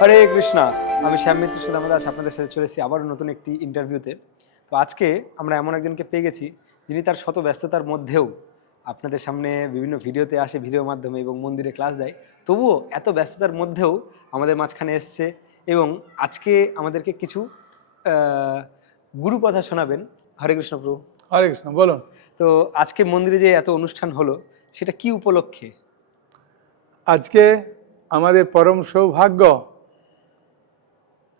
হরে কৃষ্ণা আমি শ্যাম মিত্র সুদাম দাস আপনাদের সাথে চলেছি আবারও নতুন একটি ইন্টারভিউতে তো আজকে আমরা এমন একজনকে পেয়ে গেছি যিনি তার শত ব্যস্ততার মধ্যেও আপনাদের সামনে বিভিন্ন ভিডিওতে আসে ভিডিওর মাধ্যমে এবং মন্দিরে ক্লাস দেয়। তবুও এত ব্যস্ততার মধ্যেও আমাদের মাঝখানে এসছে এবং আজকে আমাদেরকে কিছু গুরু কথা শোনাবেন। হরে কৃষ্ণ প্রভু। হরে কৃষ্ণ বলুন। তো আজকে মন্দিরে যে এত অনুষ্ঠান হলো সেটা কি উপলক্ষে? আজকে আমাদের পরম সৌভাগ্য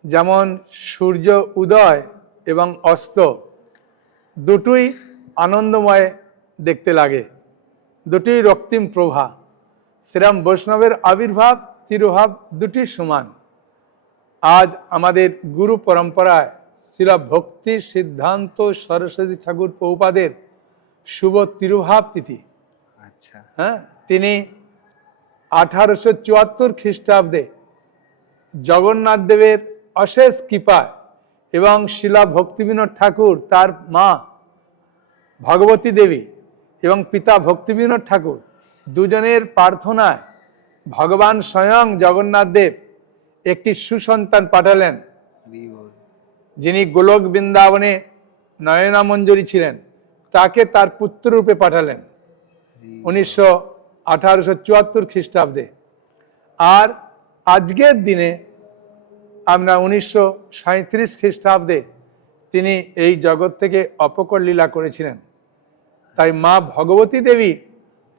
যেমন সূর্য উদয় এবং অস্ত দুটোই আনন্দময় দেখতে লাগে। দুটোই রক্তিম প্রভা। শ্রীরাম বৈষ্ণবের আবির্ভাব তিরুভাব দুটি সমান। আজ আমাদের গুরু পরম্পরায় শিলা ভক্তি সিদ্ধান্ত সরস্বতী ঠাকুর পৌপাদের শুভ তিরুভাব তিথি। আচ্ছা। হ্যাঁ তিনি আঠারোশো চুয়াত্তর খ্রিস্টাব্দে জগন্নাথ দেবের অশেষ কৃপায় এবং শিলা ভক্তিবিনোদ ঠাকুর তার মা ভগবতী দেবী এবং পিতা ভক্তিবিনোদ ঠাকুর দুজনের প্রার্থনায় ভগবান স্বয়ং জগন্নাথ দেব একটি সুসন্তান পাঠালেন। যিনি গোলক বৃন্দাবনে নয়না মঞ্জুরি ছিলেন, তাকে তার পুত্ররূপে পাঠালেন উনিশশো আঠারোশো চুয়াত্তর খ্রিস্টাব্দে। আর আজকের দিনে আমরা উনিশশো সাঁত্রিশ খ্রিস্টাব্দে তিনি এই জগৎ থেকে অপকট লীলা করেছিলেন। তাই মা ভগবতী দেবী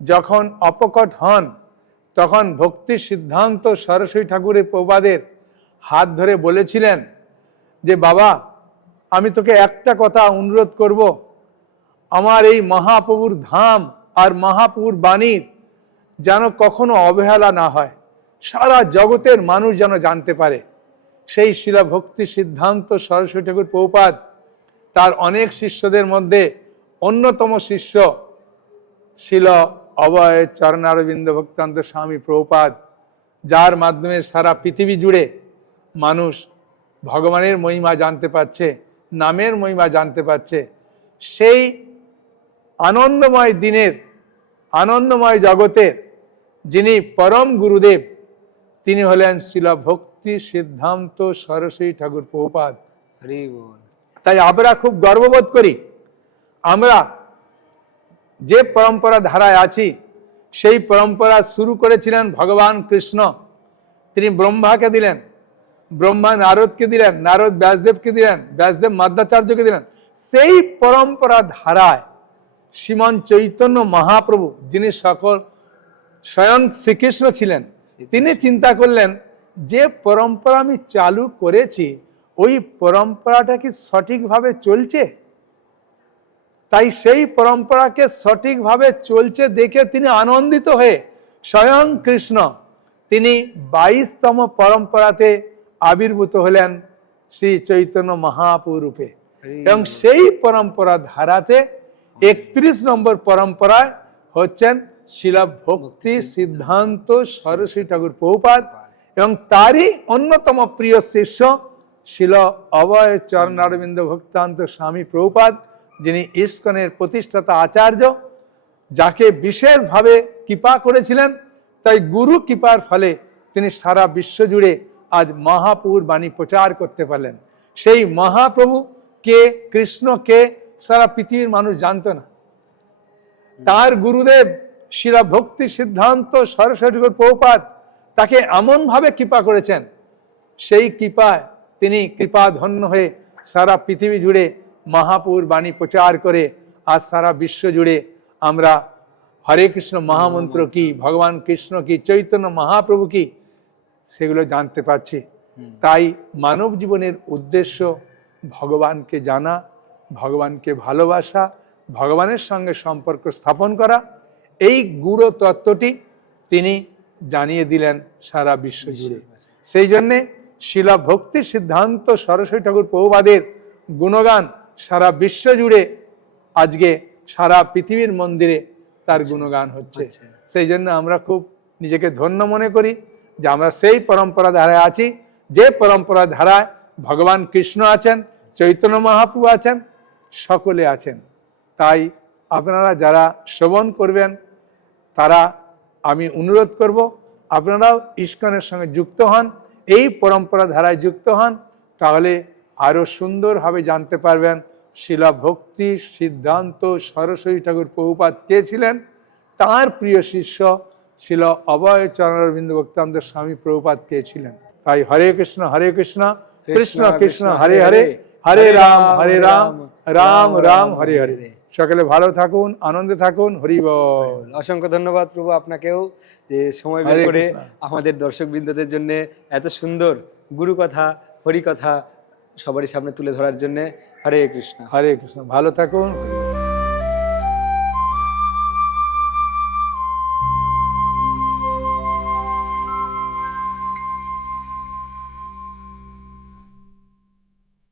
যখন অপকট হন, তখন ভক্তি সিদ্ধান্ত সরস্বতী ঠাকুরের প্রবাদের হাত ধরে বলেছিলেন যে, বাবা, আমি তোকে একটা কথা অনুরোধ করব। আমার এই মহাপ্রভুর ধাম আর মহাপ্রভুর বাণীর যেন কখনো অবহেলা না হয়। সারা জগতের মানুষ যেন জানতে পারে। সেই শিলা ভক্তি সিদ্ধান্ত সরস্বতী ঠাকুর পৌপাদ তার অনেক শিষ্যদের মধ্যে অন্যতম শিষ্য ছিল অভয় চরণারবিন্দ ভক্তান্ত স্বামী প্রভুপাদ, যার মাধ্যমে সারা পৃথিবী জুড়ে মানুষ ভগবানের মহিমা জানতে পারছে, নামের মহিমা জানতে পারছে। সেই আনন্দময় দিনের, আনন্দময় জগতের যিনি পরম গুরুদেব, তিনি হলেন শিল ভক্তি সিদ্ধান্ত সরস্বতী ঠাকুর বল। তাই আমরা খুব গর্ববোধ করি। আমরা যে পরম্পরা ধারায় আছি সেই পরম্পরা শুরু করেছিলেন ভগবান কৃষ্ণ। তিনি ব্রহ্মাকে দিলেন ব্রহ্মা নারদকে দিলেন নারদ ব্যাসদেবকে দিলেন ব্যাসদেব মাদ্রাচার্যকে দিলেন। সেই পরম্পরা ধারায় শ্রীমান চৈতন্য মহাপ্রভু যিনি সকল স্বয়ং শ্রীকৃষ্ণ ছিলেন তিনি চিন্তা করলেন যে পরম্পরা আমি চালু করেছি ওই পরম্পরাটা কি সঠিকভাবে চলছে? তাই সেই পরম্পরাকে সঠিকভাবে চলছে দেখে তিনি আনন্দিত হয়ে স্বয়ং কৃষ্ণ তিনি বাইশতম পরম্পরাতে আবির্ভূত হলেন শ্রী চৈতন্য মহাপুরূপে। এবং সেই পরম্পরা ধারাতে একত্রিশ নম্বর পরম্পরায় হচ্ছেন শিলা ভক্তি সিদ্ধান্ত। সরস্বতী ঠাকুর পৌপাদ এবং তারই অন্যতম প্রিয় শিষ্য শিল অভয় চরণারবিন্দ ভক্তান্ত স্বামী প্রভুপাদ, যিনি ইস্কনের প্রতিষ্ঠাতা আচার্য, যাকে বিশেষভাবে কৃপা করেছিলেন। তাই গুরু কৃপার ফলে তিনি সারা বিশ্ব জুড়ে আজ মহাপুর বাণী প্রচার করতে পারলেন। সেই মহাপ্রভু কে, কৃষ্ণ কে, সারা পৃথিবীর মানুষ জানতো না। তার গুরুদেব শিলা ভক্তি সিদ্ধান্ত সরস্বতী ঠাকুর প্রভুপাদ তাকে এমনভাবে কৃপা করেছেন সেই কৃপায় তিনি কৃপাধন্য হয়ে সারা পৃথিবী জুড়ে মহাপুর বাণী প্রচার করে আজ সারা বিশ্ব জুড়ে আমরা হরে কৃষ্ণ মহামন্ত্র কি ভগবান কৃষ্ণ কি চৈতন্য মহাপ্রভু কি সেগুলো জানতে পারছি। তাই মানব জীবনের উদ্দেশ্য ভগবানকে জানা ভগবানকে ভালোবাসা ভগবানের সঙ্গে সম্পর্ক স্থাপন করা এই গুড়ো তত্ত্বটি তিনি জানিয়ে দিলেন সারা বিশ্ব জুড়ে। সেই জন্যে শিলা ভক্তি সিদ্ধান্ত সরস্বতী ঠাকুর প্রভুবাদের গুণগান সারা বিশ্ব জুড়ে আজকে সারা পৃথিবীর মন্দিরে তার গুণগান হচ্ছে। সেই জন্য আমরা খুব নিজেকে ধন্য মনে করি যে আমরা সেই পরম্পরা ধারায় আছি। যে পরম্পরা ধারায় ভগবান কৃষ্ণ আছেন চৈতন্য মহাপ্রভু আছেন সকলে আছেন। তাই আপনারা যারা শ্রবণ করবেন তারা আমি অনুরোধ করব আপনারাও ইস্কনের সঙ্গে যুক্ত হন এই পরম্পরা ধারায় যুক্ত হন তাহলে আরও সুন্দরভাবে জানতে পারবেন শিলা ভক্তি সিদ্ধান্ত সরস্বতী ঠাকুর প্রভুপাত কে ছিলেন তার প্রিয় শিষ্য ছিল অভয় চরণরবিন্দ ভক্তান্ত স্বামী প্রভুপাত কে ছিলেন। তাই হরে কৃষ্ণ হরে কৃষ্ণ কৃষ্ণ কৃষ্ণ হরে হরে হরে রাম হরে রাম রাম রাম হরে। হরে। সকলে ভালো থাকুন আনন্দে থাকুন হরি বল। অসংখ্য ধন্যবাদ প্রভু আপনাকেও যে সময় বের করে আমাদের দর্শক বৃন্দদের জন্য এত সুন্দর গুরু কথা হরি কথা সবারই সামনে তুলে ধরার জন্য। হরে কৃষ্ণ। হরে কৃষ্ণ। ভালো থাকুন।